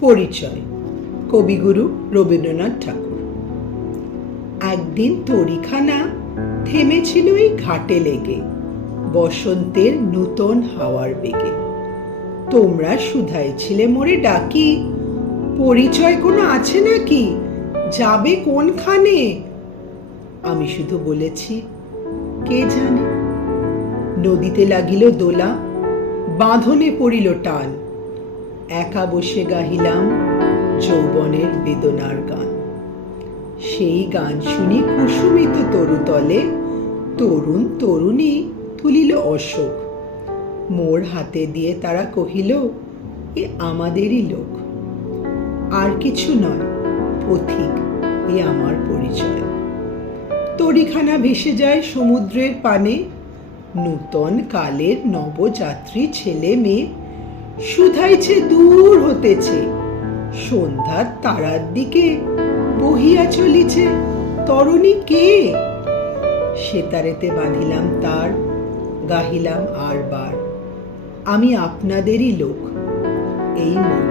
পরিচয় কবিগুরু রবীন্দ্রনাথ ঠাকুর। একদিন তরিখানা থেমেছিল এই ঘাটে লেগে, বসন্তের নূতন হাওয়ার বেগে। তোমরা শুধাইছিলে মোরে ডাকি, পরিচয় কোনো আছে নাকি, যাবে কোনখানে? আমি শুধু বলেছি, কে জানে। নদীতে লাগিল দোলা, বাঁধনে পড়িল টান, একা বসে গাহিলাম যৌবনের বেদনার গান। সেই গান শুনি কুসুমিত তরুতলে তরুণ তরুণী তুলিল অশোক। মোর হাতে দিয়ে তারা কহিল, এ আমাদেরই লোক। আর কিছু নয়, পথিক, এ আমার পরিচয়। তরিখানা ভেসে যায় সমুদ্রের পানে, নূতন কালের নবযাত্রী ছেলে মেয়ে শুধাইছে দূর হতেছে, সন্ধ্যার তারার দিকে বহিয়া চলিছে তরুণী কে? সেতারেতে বাঁধিলাম তার, গাহিলাম আর বার, আমি আপনাদেরই লোক, এই মোর